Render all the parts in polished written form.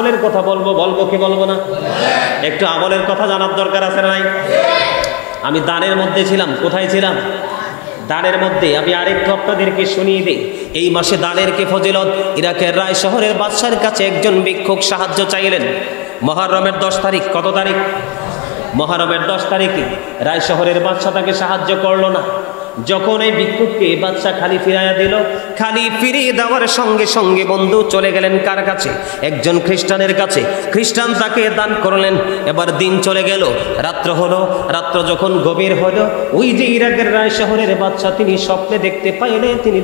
আমলের কথা বলবো কি বলবো না? একটু আমলের কথা জানার দরকার আছে না নাই? আমি দানের মধ্যে ছিলাম। কোথায় ছিলাম? দানের মধ্যে। আমি আরেকটু আপনাদেরকে শুনিয়ে দিই। এই মাসে দানের কি ফজিলত। ইরাকের রায় শহরের বাদশার কাছে একজন ভিক্ষুক সাহায্য চাইলেন। মুহররমের 10 তারিখ। কত তারিখ? মুহররমের 10 তারিখে রায় শহরের বাদশা তাকে সাহায্য করলো না। যখন এই ভিক্ষুককে বাদশা খালি ফিরাইয়া দিল, খালি ফিরিয়ে দেওয়ার সঙ্গে সঙ্গে বন্ধু চলে গেলেন কার কাছে? একজন খ্রিস্টানের কাছে। খ্রিস্টান তাকে দান করলেন। এবার দিন চলে গেল, রাত্র হলো। রাত্র যখন গভীর হলো, ওই যে ইরাকের রায় শহরের বাদশা তিনি স্বপ্নে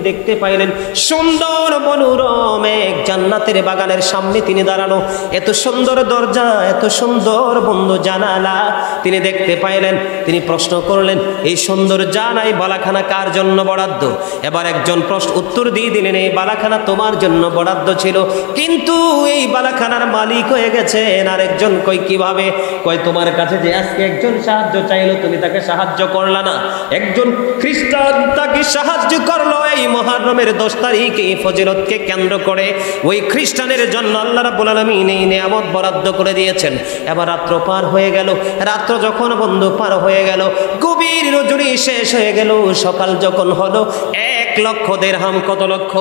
দেখতে পাইলেন সুন্দর মনোরম এক জান্নাতের বাগানের সামনে তিনি দাঁড়ানো। এত সুন্দর দরজা, এত সুন্দর বন্ধু জানালা তিনি দেখতে পাইলেন। তিনি প্রশ্ন করলেন, এই সুন্দর জানাই বালাখানা কার জন্য বরাদ্দ? এবার একজন প্রশ্ন উত্তর দিয়ে দিলেন, এই বালাখানা তোমার জন্য বরাদ্দ ছিল, কিন্তু এই বালাখানার মালিক হয়ে গেছেন আরেকজন। কই কিভাবে? কই তোমার কাছে যে আজকে একজন সাহায্য চাইলো, তুমি তাকে সাহায্য করলা না। একজন খ্রিস্টান তাকে সাহায্য করলো। এই মুহররমের 10 তারিখে এই ফজিলতকে কেন্দ্র করে ওই খ্রিস্টানের জন্য আল্লাহ রাব্বুল আলামিন এই নিয়ামত বরাদ্দ করে দিয়েছেন। এবার রাত্র পার হয়ে গেল। রাত্র যখন বন্ধু পার হয়ে গেল, গভীর রজনী শেষ হয়ে গেল, সকাল যখন হলো, 1 লক্ষ দিরহাম। কত লক্ষ?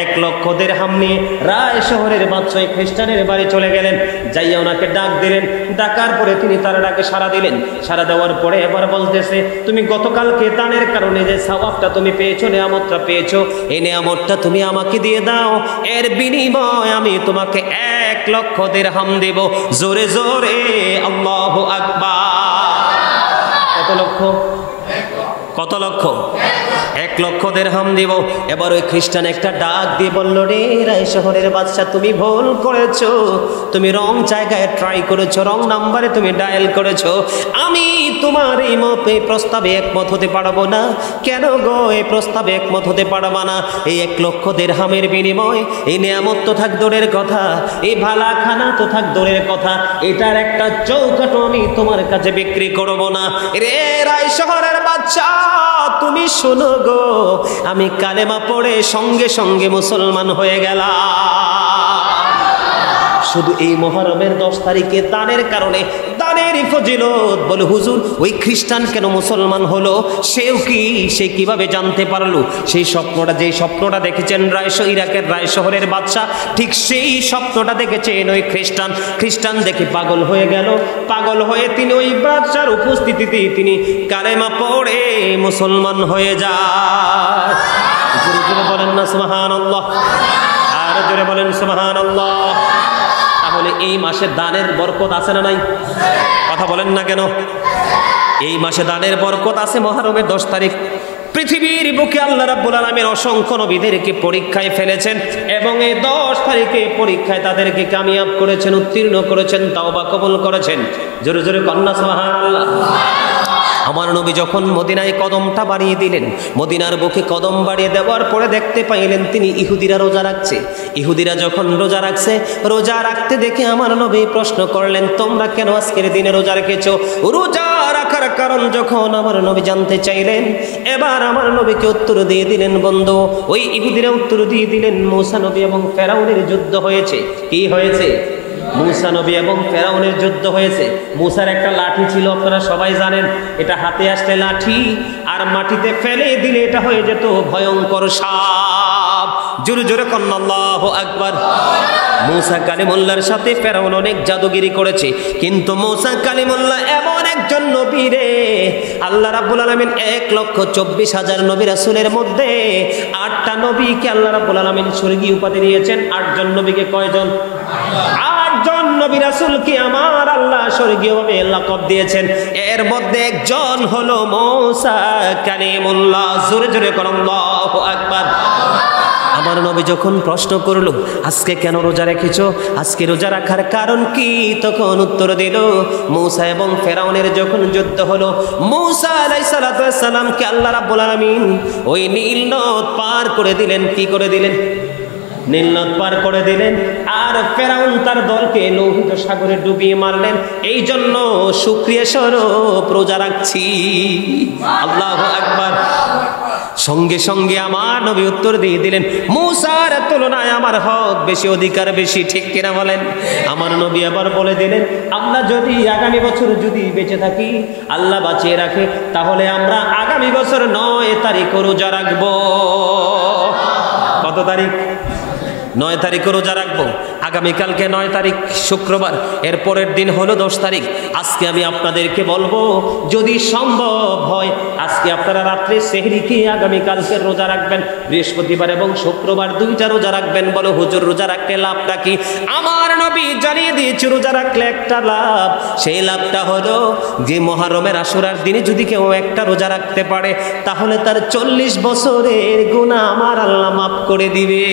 1 লক্ষ দিরহাম নিয়ে রায় শহরের বাদশা খ্রিস্টানের বাড়ি চলে গেলেন। যাইয়া ওনাকে ডাক দিলেন। ডাকার পরে তিনি তার ডাকে সাড়া দিলেন। সাড়া দেওয়ার পরে এবার বলতেছে, তুমি গতকালকে দানের কারণে যে সওয়াবটা তুমি পেয়েছো, নিয়ামতটা পেয়েছো, এই নিয়ামতটা তুমি আমাকে দিয়ে দাও। এর বিনিময় আমি তোমাকে 1 লক্ষ দিরহাম দেব। জোরে জোরে আল্লাহু আকবার। কত লক্ষ? কত লক্ষ? 1 লক্ষ দিরহাম দিব। এবার ওই খ্রিস্টান একটা ডাক দিয়ে বলল, রে রায় শহরের বাদশা, তুমি ভুল করেছো, তুমি রং জায়গায় ট্রাই করেছো, রং নাম্বারে তুমি ডায়াল করেছো। আমি তোমার এই প্রস্তাবে একমত হতে পারবো না। কেন গো এই প্রস্তাবে একমত হতে পারবা না? এই 1 লক্ষ দিরহামের বিনিময় এই নিয়ামত তো থাক দূরের কথা, এই ভালাখানা তো থাক দূরের কথা, এটার একটা চৌকাঠও আমি তোমার কাছে বিক্রি করবো না। রে রায় শহরের বাদশা, তুমি শোনো গো, আমি কালেমা পড়ে সঙ্গে সঙ্গে মুসলমান হয়ে গেলাম। শুধু এই মুহররমের 10 তারিখে দানের কারণে, দানেরই ফজিলত। বলে হুজুর, ওই খ্রিস্টান কেন মুসলমান হলো? সে কিভাবে জানতে পারলো? সেই স্বপ্নটা, যেই স্বপ্নটা দেখেছেন ইরাকের রায় শহরের বাদশা, ঠিক সেই স্বপ্নটা দেখেছেন ওই খ্রিস্টান দেখে পাগল হয়ে গেল। পাগল হয়ে তিনি ওই বাদশার উপস্থিতিতে তিনি কালেমা পড়ে মুসলমান হয়ে যায়। জোরে জোরে বলেন না সুবহানাল্লাহ। আর জোরে বলেন সুবহানাল্লাহ। তাহলে এই মাসে দানের বরকত আছে না নাই? কথা বলেন না কেন? এই মাসে দানের বরকত আছে। মুহররমের 10 তারিখ পৃথিবীর বুকে আল্লাহ রাব্বুল আলামিন অসংখ্য নবীদেরকে পরীক্ষায় ফেলেছেন এবং এই 10 তারিখে পরীক্ষায় তাদেরকে কামিয়াব করেছেন, উত্তীর্ণ করেছেন, তাওবা কবুল করেছেন। জোরে জোরে কন্যা সুবহানাল্লাহ। আমার নবী যখন মদিনায় কদমটা বাড়িয়ে দিলেন, মদিনার বুকে কদম বাড়িয়ে দেওয়ার পরে দেখতে পাইলেন তিনি ইহুদিরা রোজা রাখছে। ইহুদিরা যখন রোজা রাখছে, রোজা রাখতে দেখে আমার নবী প্রশ্ন করলেন, তোমরা কেন আজকের দিনে রোজা রেখেছো? রোজা রাখার কারণ যখন আমার নবী জানতে চাইলেন, এবার আমার নবীকে উত্তর দিয়ে দিলেন বন্ধু। ওই ইহুদিরা উত্তর দিয়ে দিলেন, মূসা নবী এবং ফেরাউনের যুদ্ধ হয়েছে। কি হয়েছে? মূসা নবী এবং ফেরাউনের যুদ্ধ হয়েছে। মূসার একটা লাঠি ছিল, আপনারা সবাই জানেন। এটা হাতে আসলে লাঠি, আর মাটিতে ফেলে দিলে এটা হয়ে যেত ভয়ঙ্কর সাপ। জোরে জোরে কন্না আল্লাহু আকবার। মূসা কালিমুল্লাহর সাথে ফেরাউন অনেক জাদুগিরি করেছে, কিন্তু মূসা কালিমুল্লাহ এমন একজন নবী রে, আল্লাহ রাব্বুল আলামিন 1,24,000 নবী রাসূলের মধ্যে 8টা নবীকে আল্লাহ রাব্বুল আলামিন স্বর্গীয় উপাধি দিয়েছেন। 8 জন নবীকে কয়জন? 8 জন নবী রাসূলকে আমার আল্লাহ স্বর্গীয়ভাবে লাকব দিয়েছেন। এর মধ্যে একজন হলো মূসা কালিমুল্লাহ। জোরে জোরে করুন আল্লাহু আকবার। আমার নবী যখন প্রশ্ন করলো, আজকে কেন রোজা রেখেছো, আজকে রোজা রাখার কারণ কি, তখন উত্তর দিল, মূসা এবং ফেরাউনের যখন যুদ্ধ হলো, মূসা আলাইহিস সালাতু ওয়াস সালামকে আল্লাহ রাব্বুল আলামিন ওই নীল নদ পার করে দিলেন। কি করে দিলেন? নীল নদ পার করে দিলেন। আর ফেরাউন তার দলকে লোহিত সাগরে ডুবিয়ে মারলেন। এই জন্য শুকরিয়া স্বরূপ রোজা রাখছি। আল্লাহু আকবার। সঙ্গে সঙ্গে আমার নবী উত্তর দিয়ে দিলেন, মূসার তুলনায় আমার হক বেশি, অধিকার বেশি, ঠিক কিনা বলেন? আমার নবী আবার বলে দিলেন, আমরা যদি আগামী বছর যদি বেঁচে থাকি, আল্লাহ বাঁচিয়ে রাখে, তাহলে আমরা আগামী বছর 9 তারিখ রোজা রাখবো। কত তারিখ? 9 তারিখ রোজা রাখবো। আগামীকালকে 9 তারিখ শুক্রবার, এর পরের দিন হলো 10 তারিখ। আজকে আমি আপনাদেরকে বলবো, যদি সম্ভব হয় আজকে আপনারা রাত্রে সেহরি খেয়ে আগামীকালকে রোজা রাখবেন, বৃহস্পতিবার এবং শুক্রবার 2টা রোজা রাখবেন। বলো হুজুর রোজা রাখলে লাভটা কি? আমার নবী জানিয়ে দিয়েছে রোজা রাখলে একটা লাভ, সেই লাভটা হলো যে মুহররমের আশুরার দিনে যদি কেউ একটা রোজা রাখতে পারে, তাহলে তার 40 বছরের গুনাহ আমার আল্লাহ মাফ করে দিবে।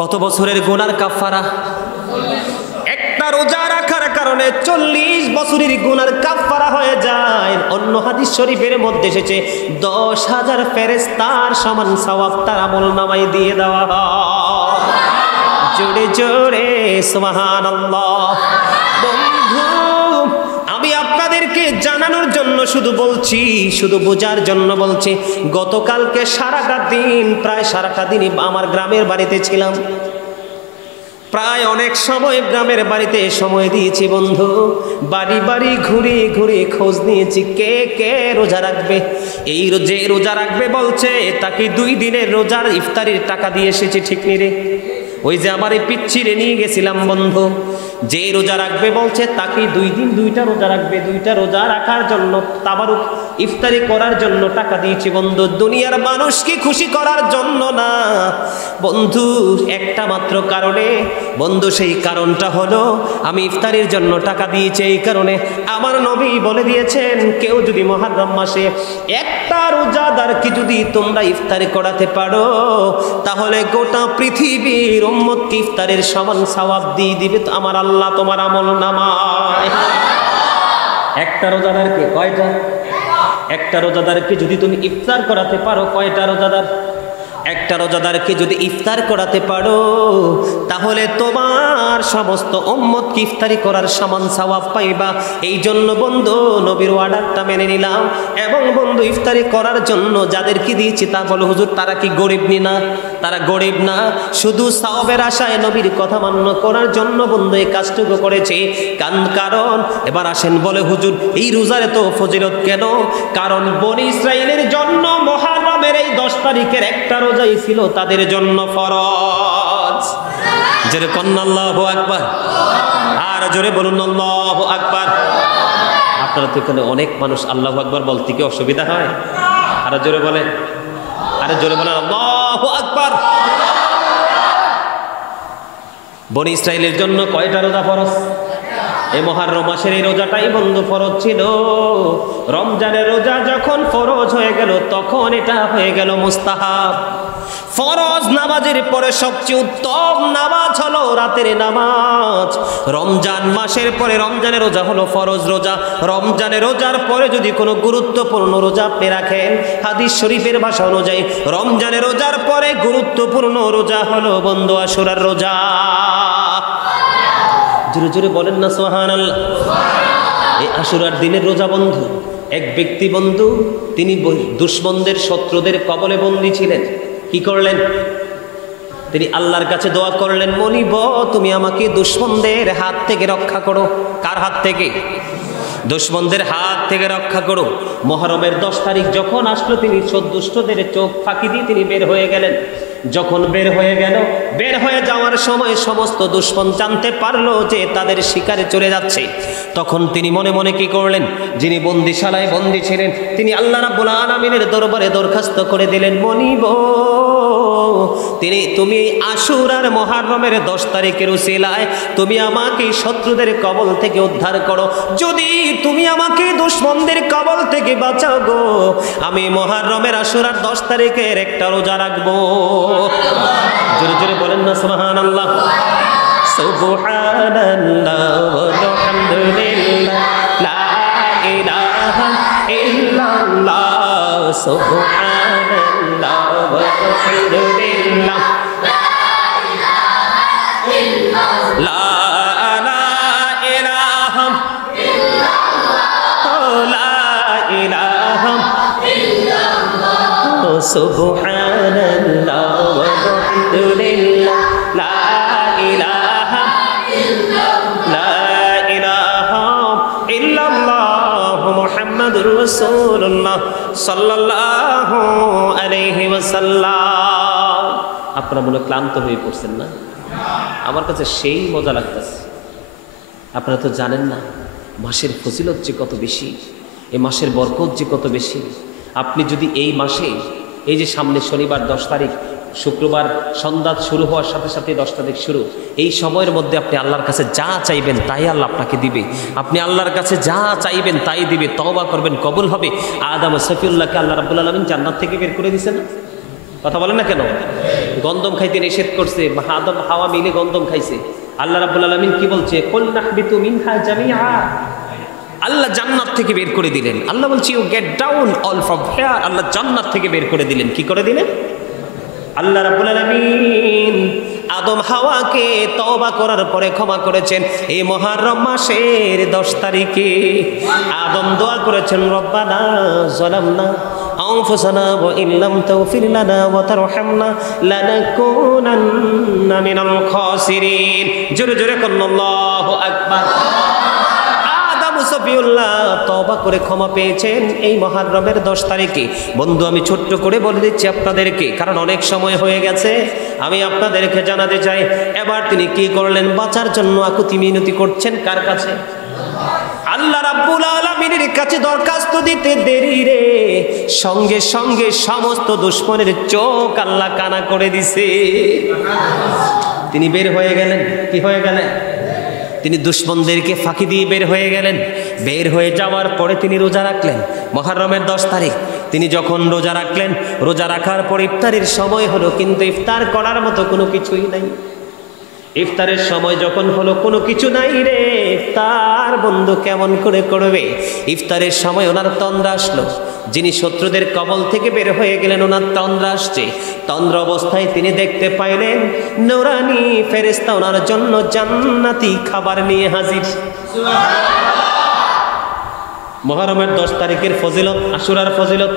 কত বছরের গুনার কাফারা? একটা রোজা রাখার কারণে 40 বছরের গুনার কাফারা হয়ে যায়। অন্য হাদিস শরীফের মধ্যে এসেছে 10,000 ফেরেশতার সমান সওয়াব তার আমলনামায় দিয়ে দেওয়া হয়। জোরে জোরে সুবহানাল্লাহ। বন্ধু, আমি আপনাদেরকে জানানোর জন্য শুধু বলছি, শুধু বোঝার জন্য বলছি। গতকালকে সারাটা দিন, প্রায় সারাটা দিনই আমার গ্রামের বাড়িতে ছিলাম। প্রায় অনেক সময় গ্রামের বাড়িতে সময় দিয়েছি বন্ধু। বাড়ি বাড়ি ঘুরে ঘুরে খোঁজ নিয়েছি কে কে রোজা রাখবে। এই যে রোজা রাখবে বলছে, তাকে 2 দিনের রোজার ইফতারির টাকা দিয়ে এসেছি, ঠিক নি রে? ওই যে আমার এই পিচ্ছিরে নিয়ে গেছিলাম বন্ধু, যে রোজা রাখবে বলছে তাকে 2 দিন 2টা রোজা রাখবে, 2টা রোজা রাখার জন্য তাবারুক ইফতারি করার জন্য টাকা দিয়েছি বন্ধু। দুনিয়ার মানুষকে খুশি করার জন্য না বন্ধু, একটা মাত্র কারণে বন্ধু, সেই কারণটা হলো আমি ইফতারির জন্য টাকা দিয়েছি। এই কারণে আমার নবী বলে দিয়েছেন, কেউ যদি মুহররম মাসে একটা রোজাদারকে যদি তোমরা ইফতারি করাতে পারো, তাহলে গোটা পৃথিবীর উম্মতকে ইফতারের সমান সওয়াব দিয়ে দিবে আমার আল্লাহ তোমার আমলনামায়। একটা রোজাদারকে কয়টা? একটা রোজাদারকে যদি তুমি ইফতার করাতে পারো, কয়টা রোজাদার? একটা রোজাদারকে যদি ইফতার করাতে পারো, তাহলে তোমার সমস্ত উম্মতকে ইফতারি করার সমান সওয়াব পাইবা। এই জন্য বন্ধু নবীর অর্ডারটা মেনে নিলাম। এবং বন্ধু ইফতারি করার জন্য যাদেরকে দিয়েছি, তা বলো হুজুর তারা কি গরিব না? তারা গরিব না, শুধু সওয়াবের আশায় নবীর কথা মান্য করার জন্য বন্ধু এই কাজটুকু করেছে। কারণ এবার আসেন, বলে হুজুর এই রোজার এত ফজিলত কেন? কারণ বনি ইসরাইলের জন্য মুহররমের এই 10 তারিখের একটা রোজাই ছিল তাদের জন্য ফরজ। জোরে বলুন আল্লাহু আকবার, আর জোরে বলুন আল্লাহু আকবার। আপনারা তো এখানে অনেক মানুষ আল্লাহু আকবার বলতে কি অসুবিধা হয়? আর জোরে বলেন, আরে জোরে বলেন আল্লাহু আকবার। বনি ইসরাইলের জন্য কয়টা রোজা ফরজ? এই মুহররম মাসের এই রোজাটাই বন্ধু ফরজ ছিল। রমজানের রোজা যখন ফরজ হয়ে গেল, তখন এটা হয়ে গেল মুস্তাহাব। ফরজ নামাজের পরে সবচেয়ে উত্তম নামাজ হলো রাতের নামাজ। রমজান মাসের পরে রমজানের রোজা হলো ফরজ রোজা। রমজানের রোজার পরে যদি কোনো গুরুত্বপূর্ণ রোজা আপনি রাখেন, হাদিস শরীফের ভাষা অনুযায়ী রমজানের রোজার পরে গুরুত্বপূর্ণ রোজা হলো বন্ধু আশুরার রোজা। জোরে জোরে বলেন না সুবহানাল্লাহ। এই আশুরার দিনের রোজা বন্ধু, এক ব্যক্তি বন্ধু তিনি দুশমনদের শত্রুদের কবলে বন্দী ছিলেন। কি করলেন? তিনি আল্লাহর কাছে দোয়া করলেন, মনিব তুমি আমাকে দুশমনদের হাত থেকে রক্ষা করো। কার হাত থেকে? দুশমনদের হাত থেকে রক্ষা করো। মুহররমের 10 তারিখ যখন আসলো, তিনি দুষ্টদের চোখ ফাঁকি দিয়ে তিনি বের হয়ে গেলেন। যখন বের হয়ে গেল, বের হয়ে যাওয়ার সময় সমস্ত দুশমন জানতে পারলো যে তাদের শিকারে চলে যাচ্ছে। তখন তিনি মনে মনে কি করলেন? যিনি বন্দিশালায় বন্দী ছিলেন, তিনি আল্লাহ রাব্বুল আলামিনের দরবারে দরখাস্ত করে দিলেন, মনিব তুমি আশুরার মুহররমের 10 তারিখের উসিলায় তুমি আমাকে শত্রুদের কবল থেকে উদ্ধার করো। যদি তুমি আমাকে দুশমনদের কবল থেকে বাঁচাও গো, আমি মুহররমের আশুরার 10 তারিখের একটা রোজা রাখবো। জোরে জোরে বলেন না সুবহানাল্লাহ। সুবহানাল্লাহ ওয়া আলহামদুলিল্লাহ, লা ইলাহা ইল্লাল্লাহ সুবহানাল্লাহ ওয়ালহামদুলিল্লাহ লা ইলাহা ইল্লাল্লাহ সুবহানাল্লাহ ওয়ালহামদুলিল্লাহ লা ইলাহা ইল্লাল্লাহ মুহাম্মাদুর রাসূলুল্লাহ সাল্লাল্লাহু আলাইহি ওয়াসাল্লাম। আপনারা মনে ক্লান্ত হয়ে পড়ছেন না? আমার কাছে সেই মজা লাগতেছে। আপনারা তো জানেন না মাসের ফজিলত যে কত বেশি, এই মাসের বরকত যে কত বেশি। আপনি যদি এই মাসে, এই যে সামনে শনিবার 10 তারিখ, শুক্রবার সন্ধ্যা শুরু হওয়ার সাথে সাথে 10 তারিখ শুরু, এই সময়ের মধ্যে আপনি আল্লাহর কাছে যা চাইবেন তাই আল্লাহ আপনাকে দিবে। আপনি আল্লাহর কাছে যা চাইবেন তাই দিবে। তওবা করবেন, কবুল হবে। আদম সফিউল্লাহকে আল্লাহ রাব্বুল আলামিন জান্নাত থেকে বের করে দিয়েছেন না? কথা বলেন না কেন? গন্ধম খাইতে নিষেধ করছে, আদম হাওয়া মিলে গন্ধম খাইছে। আল্লাহ রাব্বুল আলামিন কি বলছে? কুল নাহবিতু মিনহা জামিআ। আল্লাহ জান্নাত থেকে বের করে দিলেন। আল্লাহ বলছে you get down all from here. Allah জান্নাত থেকে বের করে দিলেন। কি করে দিলেন? আল্লাহ রাব্বুল আলামিন আদম হাওয়াকে তওবা করার পরে ক্ষমা করেছেন। এই মুহররম মাসের 10 তারিখে আদম দোয়া করেছেন, রব্বানা যালামনা আনফুসানা ওয়া ইল্লাম তাগফির লানা ওয়া তারহামনা লানাকুনান্না মিনাল খাসিরিন। জোরে জোরে বলুন আল্লাহু আকবার। সফিউল্লাহ তওবা করে ক্ষমা পেয়েছেন এই মুহররমের 10 তারিখে। বন্ধু, আমি ছোট্ট করে বলে দিচ্ছি আপনাদেরকে, কারণ অনেক সময় হয়ে গেছে। আমি আপনাদেরকে জানাতে চাই, এবার তিনি কি করলেন? বাঁচার জন্য আকুতি মিনতি করছেন কার কাছে? আল্লাহ রাব্বুল আলামিনের কাছে দরখাস্ত দিতে দেরি রে, সঙ্গে সঙ্গে সমস্ত দুশমনের চোখ আল্লাহ কানা করে দিছে। তিনি বের হয়ে গেলেন। কি হয়ে গেলেন? তিনি দুশমনদেরকে ফাঁকি দিয়ে বের হয়ে গেলেন। বের হয়ে যাওয়ার পরে তিনি রোজা রাখলেন মুহররমের 10 তারিখ। তিনি যখন রোজা রাখলেন, রোজা রাখার পর ইফতারের সময় হলো, কিন্তু ইফতার করার মতো কোনো কিছুই নাই। ইফতারের সময় যখন হলো, কোনো কিছু নাই রে। ইফতার বন্ধু কেমন করে করবে? ইফতারের সময় ওনার তন্দ্রা আসলো। যিনি শত্রুদের কবল থেকে বের হয়ে গেলেন, ওনার তন্দ্রা আসছে। তন্দ্রা অবস্থায় তিনি দেখতে পাইলেন নূরানি ফেরেশতা ওনার জন্য জান্নাতি খাবার নিয়ে হাজির। মুহররমের 10 তারিখের ফজিলত, আশুরার ফজিলত।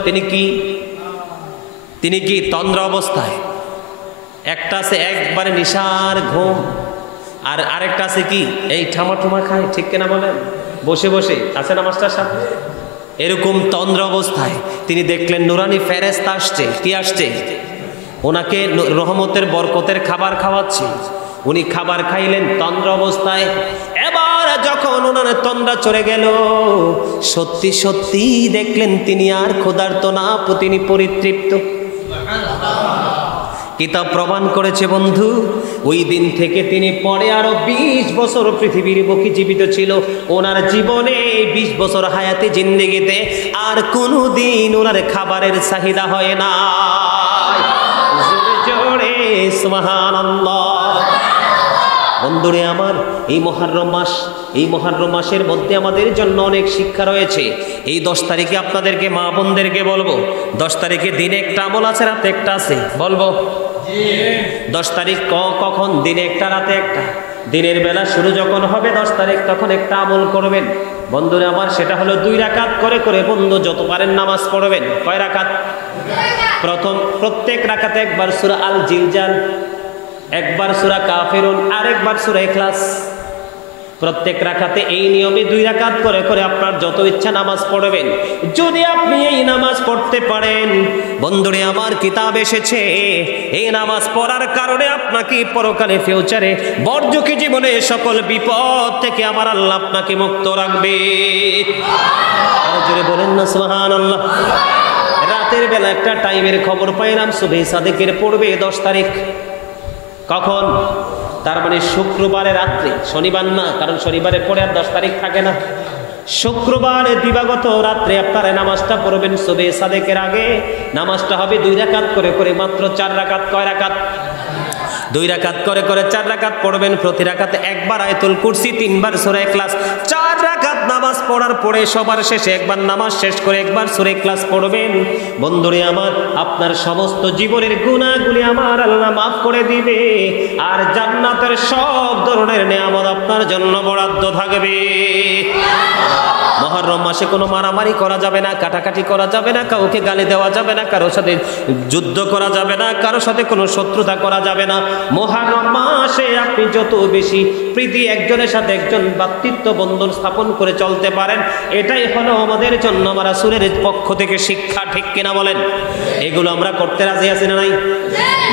তিনি কি তন্দ্রা অবস্থায়? একটা আছে একবারে নিশার ঘুম, আর আরেকটা আছে কি এই ঠামা ঠুমা খায়, ঠিক কিনা বলেন? বসে বসে আছে না মাস্টার সাহেব? এরকম তন্দ্রা অবস্থায় তিনি দেখলেন নুরানি ফেরেশতা আসছে। কি আসছে? ওনাকে রহমতের বরকতের খাবার খাওয়াচ্ছে। উনি খাবার খাইলেন তন্দ্রা অবস্থায়। এবার যখন ওনার তন্দ্রা চলে গেল, সত্যি সত্যি দেখলেন তিনি আর ক্ষুধার্ত না, তিনি পরিতৃপ্ত। কিতাব প্রমাণ করেছে বন্ধু, ওই দিন থেকে তিনি পরে আরো 20 বছর পৃথিবীর বুকে জীবিত ছিল। ওনার জীবনে 20 বছর হায়াতে জিন্দেগিতে আর কোনোদিন ওনার খাবারের চাহিদা হয় না। জোরে জোরে সুবহানাল্লাহ। বন্ধুরে আমার, এই মুহররম মাস, এই মুহররম মাসের মধ্যে আমাদের জন্য অনেক শিক্ষা রয়েছে। এই 10 তারিখে আপনাদেরকে, মা বোনদেরকে বলবো, 10 তারিখে দিনে একটা আমল আছে, রাতে একটা আছে। বলবো 10 তারিখ কখন? দিনে একটা, রাতে একটা। দিনের বেলা শুরু যখন হবে 10 তারিখ, তখন একটা আমল করবেন বন্ধুরা আমার। সেটা হলো 2 রাকাত করে করে বন্ধু যত পারেন নামাজ পড়বেন। কয় রাকাত? প্রত্যেক রাকাতে একবার সূরা আল জিলজাল, একবার সূরা কাফিরুন, আর একবার সূরা ইখলাস। প্রত্যেক রাকাতে এই নিয়মে 2 রাকাত করে করে আপনার যত ইচ্ছা নামাজ পড়বেন। যদি আপনি এই নামাজ পড়তে পারেন বন্ধুরে আমার, কিতাব এসেছে এই নামাজ পড়ার কারণে আপনাকে পরকালে ফিউচারে বর্জকি জীবনে সকল বিপদ থেকে আমার আল্লাহ আপনাকে মুক্ত রাখবে। জোরে বলেন না সুবহানাল্লাহ। রাতের বেলা একটা টাইমের খবর পাইলাম, সুবহে সাদেকের পড়বে 10 তারিখ। কখন? তার মানে শুক্রবারে রাত্রে, শনিবার না, কারণ শনিবারে পরে আর 10 তারিখ থাকে না। শুক্রবারে দিবাগত রাত্রে আপনারা নামাজটা পড়বেন সুবহে সাদেকের আগে। নামাজটা হবে 2 রাকাত করে করে, মাত্র 4 রাকাত। কয় রাকাত? 2 রাকাত করে করে 4 রাকাত পড়বেন, প্রতি রাকাতে একবার আয়াতুল কুরসি, 3 বার সূরা ইখলাস। 4 রাকাত নামাজ পড়ার পরে সবার শেষে একবার নামাজ শেষ করে একবার সূরা ইখলাস পড়বেন। বন্ধুরে আমার, আপনার সমস্ত জীবনের গুনাহগুলি আমার আল্লাহ মাফ করে দিবে, আর জান্নাতের সব ধরনের নিয়ামত আপনার জন্য বরাদ্দ থাকবে। মুহররম মাসে কোনো মারামারি করা যাবে না, কাটাকাটি করা যাবে না, কাউকে গালি দেওয়া যাবে না, কারোর সাথে যুদ্ধ করা যাবে না, কারোর সাথে কোনো শত্রুতা করা যাবে না। মুহররম মাসে আপনি যত বেশি প্রীতি একজনের সাথে একজন ভ্রাতৃত্ব বন্ধন স্থাপন করে চলতে পারেন, এটাই হলো আমাদের জন্য আমার রাসূলের পক্ষ থেকে শিক্ষা। ঠিক কিনা বলেন? এগুলো আমরা করতে রাজি আছি না নাই?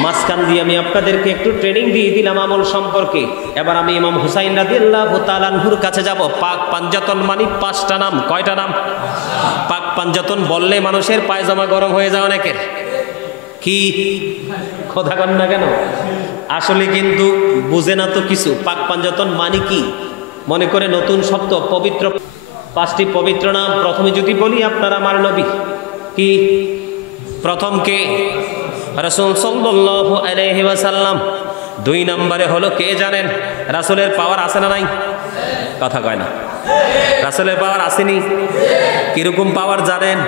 মাঝখান দিয়ে আমি আপনাদেরকে একটু ট্রেনিং দিয়ে দিলাম আমল সম্পর্কে। এবার আমি ইমাম হুসাইন রাদিয়াল্লাহু তাআলা আনহুর কাছে যাব। পাক পাঞ্জাতন মানে 5টা নাম। কয়টা নাম? পাক পাঞ্জাতন বললে মানুষের পায়জামা গরম হয়ে যায় অনেকের। কি কথা কন না কেন? আসলে কিন্তু বুঝে না তো কিছু। পাক পাঞ্জাতন মানে কি? মনে করে নতুন শব্দ, পবিত্র। 5টি পবিত্র নাম। প্রথমে যদি বলি আপনার আমার নবী, কি প্রথম কে? রাসূল সাল্লাল্লাহু আলাইহি ওয়াসাল্লাম। 2 নম্বরে হলো কে জানেন? রাসূলের পাওয়ার আছে না নাই? কথা কয় না। রাসূলের পাওয়ার আসেনি? কিরকম পাওয়ার জানেন?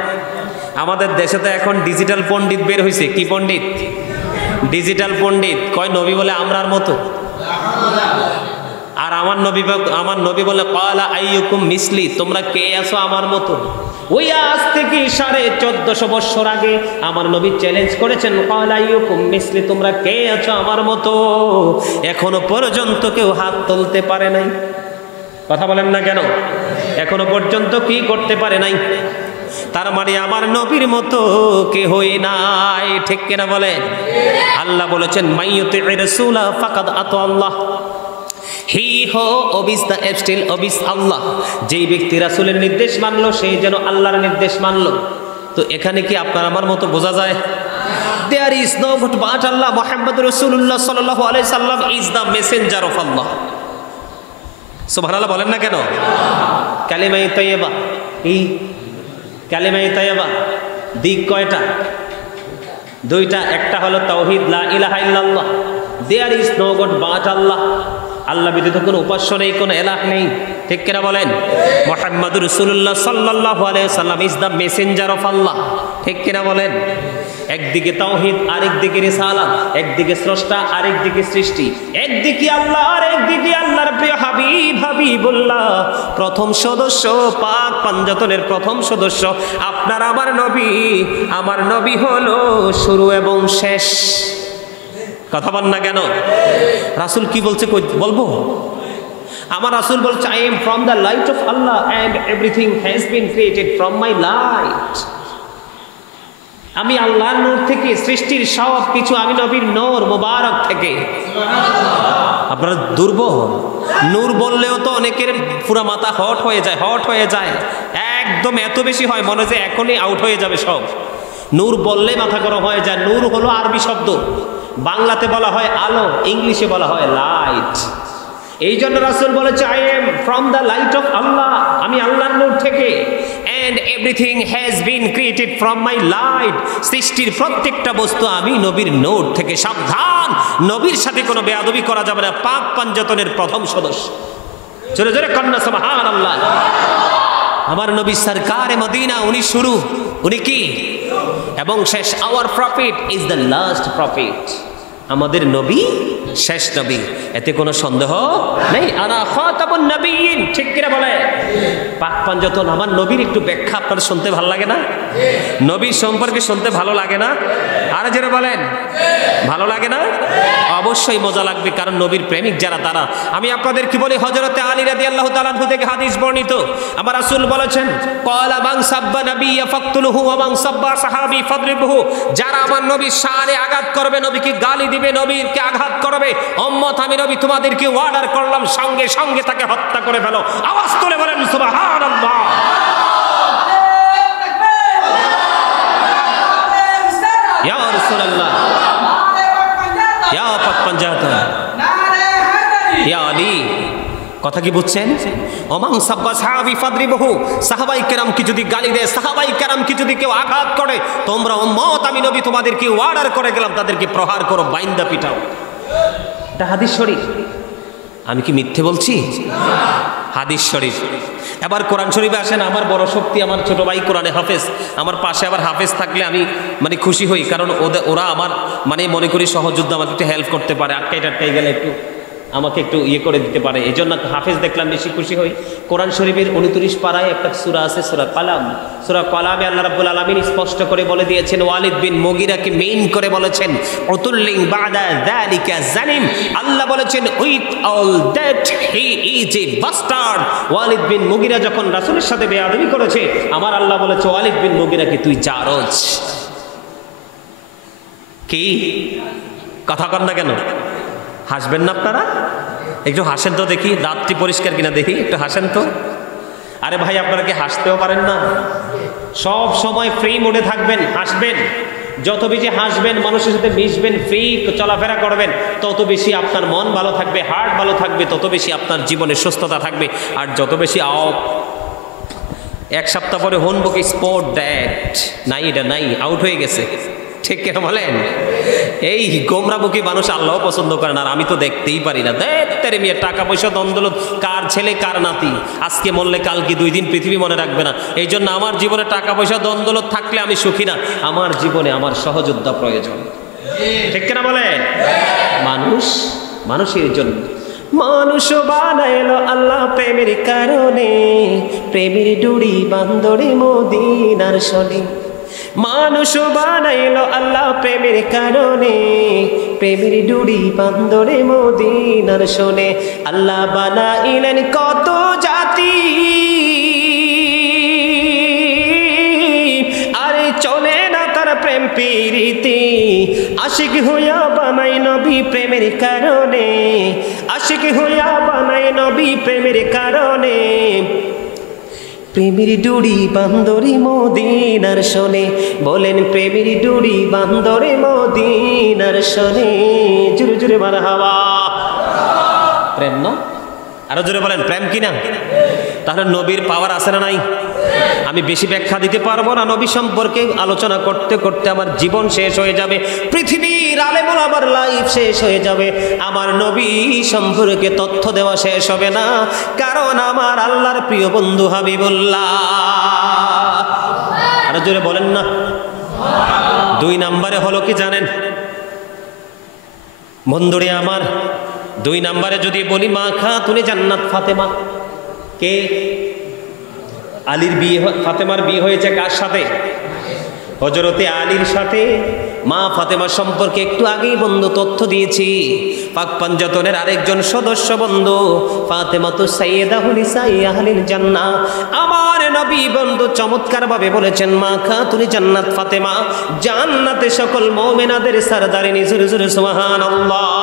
আমাদের দেশে তো এখন ডিজিটাল পণ্ডিত বের হয়েছে। কি পণ্ডিত? ডিজিটাল পণ্ডিত। কয় নবী বলে আমরার মতো। আর আমার নবী বলে ক্বালা আইয়ুকুম মিসলি, তোমরা কে আছো আমার মতো। ওই আজ থেকে 1450 বছর আগে আমার নবী চ্যালেঞ্জ করেছেন, ক্বালা আইয়ুকুম মিসলি, তোমরা কে আছো আমার মতো। এখনো পর্যন্ত কেউ হাত তুলতে পারে নাই। কথা বলেন না কেন? এখনো পর্যন্ত কি করতে পারে নাই? তার মানে আমার নবীর মতো কেহই নাই। ঠিক কিনা বলে? আল্লাহ বলেছেন মাইয়ুতির রাসূলা ফাকাদ আতা আল্লাহ, হি হো ওবিস দ্য এপস্টিল ওবিস আল্লাহ। যেই ব্যক্তি রাসূলের নির্দেশ মানলো সেই যেন আল্লাহর নির্দেশ মানলো। তো এখানে কি আপনার আমার মতো বোঝা যায়? There is no God but Allah. Muhammad Rasulullah sallallahu alaihi wasallam is the messenger of Allah. সুবহানাল্লাহ বলেন না কেন? কালিমায়ে তাইয়্যিবা, এই কালিমায়ে তাইয়্যিবা দিক কয়টা? 2টা। একটা হলো তাওহীদ, লা ইলাহা ইল্লাল্লাহ। There is no God but Allah. আল্লাহ ব্যতীত কোনো উপাস্য নেই, কোনো ইলাহ নেই। ঠিক কিনা বলেন? মুহাম্মাদুর রাসূলুল্লাহ সাল্লাল্লাহু আলাইহি ওয়াসাল্লাম ইজ দ্য মেসেঞ্জার অফ আল্লাহ। ঠিক কিনা বলেন? একদিকে তাওহীদ, আরেকদিকে রিসালাত, একদিকে স্রষ্টা, আরেকদিকে সৃষ্টি, একদিকে আল্লাহ আর একদিকে আল্লাহর প্রিয় হাবিব হাবিবুল্লাহ। প্রথম সদস্য, পাক পাঞ্জাতনের প্রথম সদস্য আপনার আমার নবী। আমার নবী হলো শুরু এবং শেষ। কথা বল না কেন? রাসূল কি বলছে বলবো? আমার রাসূল বলছে I am from the light of Allah and everything has been created from my light. আমি আল্লাহর নূর থেকে, সৃষ্টির সব কিছু আমি নবীর নূর মোবারক থেকে। আপনারা দুর্বল। নূর বললেও তো অনেকের পুরা মাথা হট হয়ে যায়। একদম এত বেশি হয় মনে হয় এখনই আউট হয়ে যাবে সব। নূর বললে মাথা গরম হয়ে যায়। নূর হলো আরবি শব্দ, বাংলাতে বলা হয় আলো, ইংলিশে বলা হয় লাইট। এই জন্য রাসূল বলেছে I am from the light of Allah, আমি আল্লাহর নূর থেকে। And everything has been created from my light, সৃষ্টির প্রত্যেকটা বস্তু আমি নবীর নূর থেকে। সাবধান, নবীর সাথে কোনো বেয়াদবি করা যাবে না। পাক পাঞ্জাতনের প্রথম সদস্য। জোরে জোরে কন্যা সুবহানাল্লাহ। আমার নবী সরকারে মদিনা, উনি শুরু, উনি কি এবং শেষ। Our prophet is the last prophet. আমাদের নবী শেষ নবী, এতে কোনো সন্দেহ নেই। আনা খাতাবুন নবিয়্যিন। ঠিক কিনা বলে? পাক পাঞ্জাতন আমার নবীর একটু ব্যাখ্যা আপনার শুনতে ভালো লাগে না? নবীর সম্পর্কে শুনতে ভালো লাগে না? আরে যারা বলেন ভালো লাগে না? অবশ্যই মজা লাগবে, কারণ নবীর প্রেমিক যারা তারা। আমি আপনাদের কি বলি, হযরতে আলী রাদিয়াল্লাহু তাআলা আনহু থেকে হাদিস বর্ণিত। আমার রাসূল বলেছেন ক্বালা মান সাব্বা নাবিয়্যা ফাকতুলহু ওয়া মান সাব্বা সাহাবী ফাদরিবহু। যারা আমার নবীর শানে আঘাত করবে, নবীকে গালি দিবে, নবীকে আঘাত করবে, উম্মত আমি নবী তোমাদেরকে অর্ডার করলাম সঙ্গে সঙ্গে তাকে হত্যা করে ফেলো। আওয়াজ তুলে বলেন সুবহানাল্লাহ। ইয়া রাসূলুল্লাহ, ইয়া পাক পাঞ্জাতন, ইয়া আলী। কথা কি বুঝছেন? ওমান সাব্বা সাহাবী ফাদরিবহু। সাহাবাই কেরাম কি যদি গালি দেয়, সাহাবাই কেরাম কি যদি কেউ আঘাত করে, তোমরা উম্মত আমি নবী তোমাদেরকে অর্ডার করে গেলাম তাদেরকে প্রহার করো, বাইন্দা পিটাও। এটা হাদিস শরীফ, আমি কি মিথ্যে বলছি? হাদিস শরীফ। এবার কোরআন শরীফে আসেন, আমার বড় শক্তি আমার ছোট ভাই কোরআনে হাফেজ, আমার পাশে আবার হাফেজ থাকলে আমি মানে খুশি হই, কারণ ওরা আমার মানে মনে করি সহযোদ্ধা, আমাকে একটু হেল্প করতে পারে, আটকাই টাটকাই গেলে একটু আমাকে একটু ইয়ে করে দিতে পারে, এই জন্য হাফেজ দেখলাম বেশি খুশি হই। কোরআন শরীফের 29 পারায় একটা সূরা আছে, সূরা কালাম। সূরা কালামে আল্লাহ রাব্বুল আলামিন স্পষ্ট করে বলে দিয়েছেন, ওয়ালিদ বিন মুগিরাকে মেইন করে বলেছেন উতুল্লিং বাদা যালিকা জানিম। আল্লাহ বলেছেন with all that he is a bastard. Walid bin Mughira যখন রাসূলের সাথে বেয়াদবি করেছে, আমার আল্লাহ বলেছে ওয়ালিদ বিন মুগিরাকে তুই জারজ। কি কথা কন না কেন? হাসবেন না আপনারা? একটু হাসেন তো দেখি, দাঁতটি পরিষ্কার কিনা দেখি, একটু হাসেন তো। আরে ভাই, আপনারা কি হাসতেও পারেন না? সব সময় ফ্রি মোডে থাকবেন, হাসবেন। যত বেশি হাসবেন, মানুষের সাথে মিশবেন, ফ্রি চলাফেরা করবেন, তত বেশি আপনার মন ভালো থাকবে, হার্ট ভালো থাকবে, তত বেশি আপনার জীবনে সুস্থতা থাকবে। আর যত বেশি এক সপ্তাহ পরে হোনবুক স্পোর্ট দ্যাট নাই, এটা নাই, আউট হয়ে গেছে, ঠিক কেন বলেন? এই গোমরামুখী মানুষ আল্লাহ পছন্দ করেন, আর আমি তো দেখতেই পারি না। দেখতে মেয়ে টাকা পয়সা দ্বন্দ্বলত, কার ছেলে কার নাতি, আজকে মরলে কালকে 2 দিন পৃথিবী মনে রাখবে না। এই জন্য আমার জীবনে টাকা পয়সা দ্বন্দ্বলত থাকলে আমি সুখী না, আমার জীবনে আমার সহযোদ্ধা প্রয়োজন, ঠিক কেনা বলেন? মানুষের জন্য মানুষ বানাইলো আল্লাহ প্রেমের কারণে, প্রেমের ডুরি বান্দরে মদিনার শনি। মানুষ বানাইলো আল্লাহ প্রেমের কারণে, প্রেমের ডুরি বান্দরে মদিনার শোনে। আল্লাহ বানাইলেন কত জাতি, আরে চলে না তার প্রেম প্রীতি। আশিক হইয়া বানাই নবী প্রেমের কারণে, আশিক হইয়া বানাই নবী প্রেমের কারণে। প্রেমের ডুরি বান্দরে মদিনার শোনে, বলেন প্রেমের ডুরি বান্দরে মদিনার শোনে। জোরে জোরে মারহাবা। প্রেম না? আরো জোরে বলেন প্রেম কিনা? তাহলে নবীর পাওয়ার আছে না নাই? আমি বেশি ব্যাখ্যা দিতে পারবো না, নবী সম্পর্কে আলোচনা করতে করতে আমার জীবন শেষ হয়ে যাবে, পৃথিবীর আলেমুল আমার লাইফ শেষ হয়ে যাবে, আমার নবী সম্পর্কে তথ্য দেওয়া শেষ হবে না, কারণ আমার আল্লাহর প্রিয় বন্ধু হাবিবুল্লাহ। আরো জোরে বলেন না। 2 নম্বরে হলো কি জানেন বন্ধুরে আমার? 2 নম্বরে যদি বলি মা খাতুনে জান্নাত ফাতেমা, কে? আলীর বিয়ে, ফাতেমার বিয়ে হয়েছে কার সাথে? হযরতে আলীর সাথে। মা ফাতেমা সম্পর্কে একটু আগেই বন্ধু তথ্য দিয়েছি। পাক পাঞ্জাতনের আরেকজন সদস্য বন্ধু ফাতেমা তো সাইয়্যিদাতু নিসাই আহলিল জান্নাহ। আমার নবী বন্ধু চমৎকার ভাবে বলেছেন মা খাতুনে জান্নাত ফাতেমা, জান্নাতে সকল মুমিনাদের সরদারিনী। জোরে জোরে সুবহানাল্লাহ।